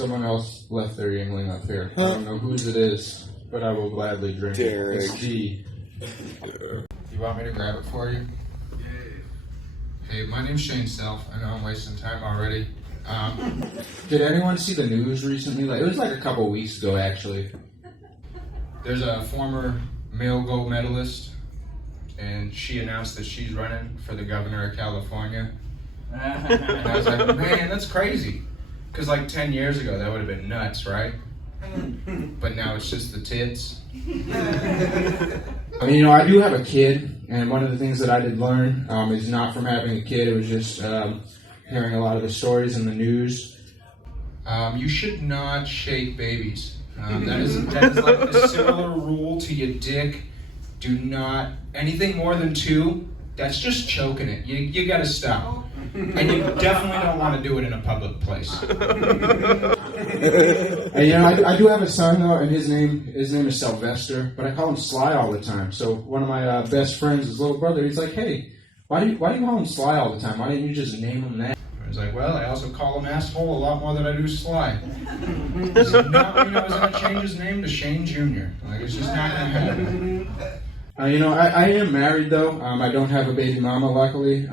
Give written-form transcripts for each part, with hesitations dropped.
Someone else left their Yingling up here. I don't know whose it is, but I will gladly drink it. It's D. You want me to grab it for you? Hey, my name's Shane Self. I know I'm wasting time already. Did anyone see the news recently? It was like a couple weeks ago, actually. There's a former male gold medalist, and she announced that she's running for the governor of California. And I was like, man, that's crazy. Because like 10 years ago, that would have been nuts, right? But now it's just the tits. I mean, I do have a kid, and one of the things that I did learn is not from having a kid. It was just hearing a lot of the stories in the news. You should not shake babies. That is like a similar rule to your dick. Do not, anything more than 2, that's just choking it. You gotta stop. And you definitely don't want to do it in a public place. And I do have a son though, and his name is Sylvester, but I call him Sly all the time. So one of my best friends, his little brother, he's like, hey, why do you call him Sly all the time? Why didn't you just name him that? I was like, well, I also call him Asshole a lot more than I do Sly. He's not, I was going to change his name to Shane Jr. Like, it's just not going to happen. I am married though. I don't have a baby mama, luckily.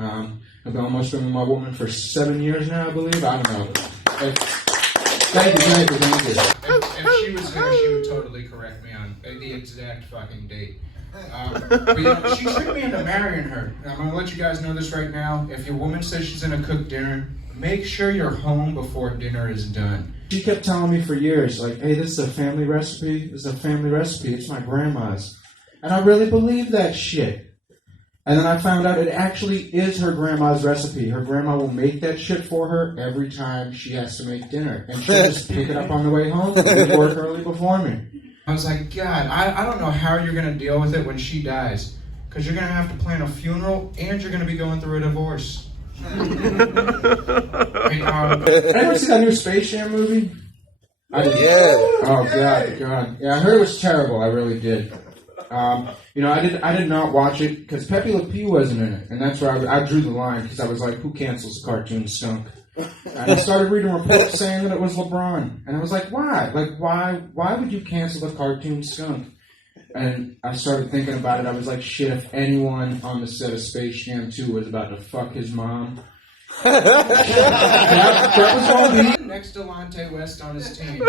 I've almost been with my woman for 7 years now, I believe. I don't know. Thank you. If she was here, she would totally correct me on the exact fucking date. But she tricked me into marrying her. And I'm going to let you guys know this right now. If your woman says she's going to cook dinner, make sure you're home before dinner is done. She kept telling me for years, like, hey, this is a family recipe. This is a family recipe. It's my grandma's. And I really believed that shit. And then I found out it actually is her grandma's recipe. Her grandma will make that shit for her every time she has to make dinner. And she'll just pick it up on the way home and work early before me. I was like, God, I don't know how you're going to deal with it when she dies. Because you're going to have to plan a funeral and you're going to be going through a divorce. Anyone see that new Space Jam movie? Yeah. Oh, God. Yeah, I heard it was terrible. I really did. I did not watch it because Pepe Le Pew wasn't in it, and that's where I drew the line because I was like, who cancels the cartoon skunk? And I started reading reports saying that it was LeBron, and I was like, why? Like, why would you cancel the cartoon skunk? And I started thinking about it. I was like, shit, if anyone on the set of Space Jam 2 was about to fuck his mom, that was all me. Next to Delonte West on his team.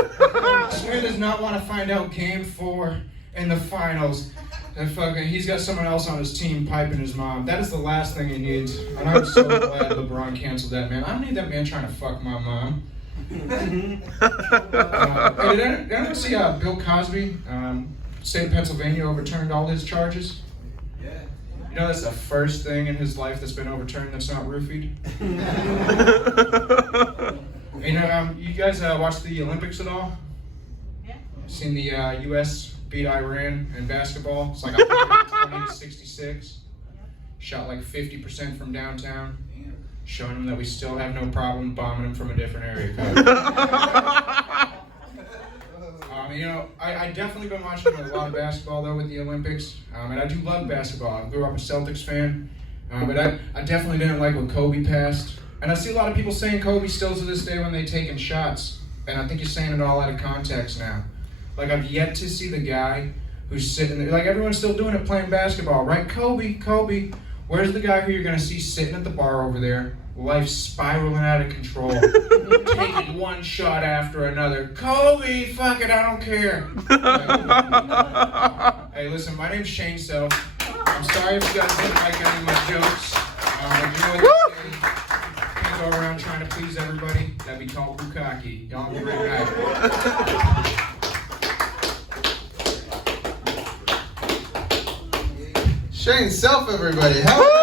Swear does not want to find out Game 4 in the finals. And he's got someone else on his team piping his mom. That is the last thing he needs. And I'm so glad LeBron canceled that man. I don't need that man trying to fuck my mom. Did anyone see Bill Cosby? State of Pennsylvania overturned all his charges. Yeah. You know that's the first thing in his life that's been overturned that's not roofied. You guys watch the Olympics at all? Yeah. Seen the U.S. beat Iran in basketball? It's like 120 to 66. Shot like 50% from downtown. Showing them that we still have no problem bombing them from a different area code. I definitely been watching a lot of basketball though with the Olympics, and I do love basketball. I grew up a Celtics fan, but I definitely didn't like when Kobe passed. And I see a lot of people saying Kobe still to this day when they taking shots, and I think you're saying it all out of context now. Like I've yet to see the guy who's sitting there, like everyone's still doing it playing basketball, right? Kobe. Where's the guy who you're gonna see sitting at the bar over there? Life spiraling out of control, taking one shot after another. Kobe, fuck it, I don't care. Hey, listen, my name's Shane Self. I'm sorry if you guys didn't like any of my jokes. But you know what they say? Can't go around trying to please everybody. That'd be called bukkake. Y'all be right back. Shane Self, everybody. Help!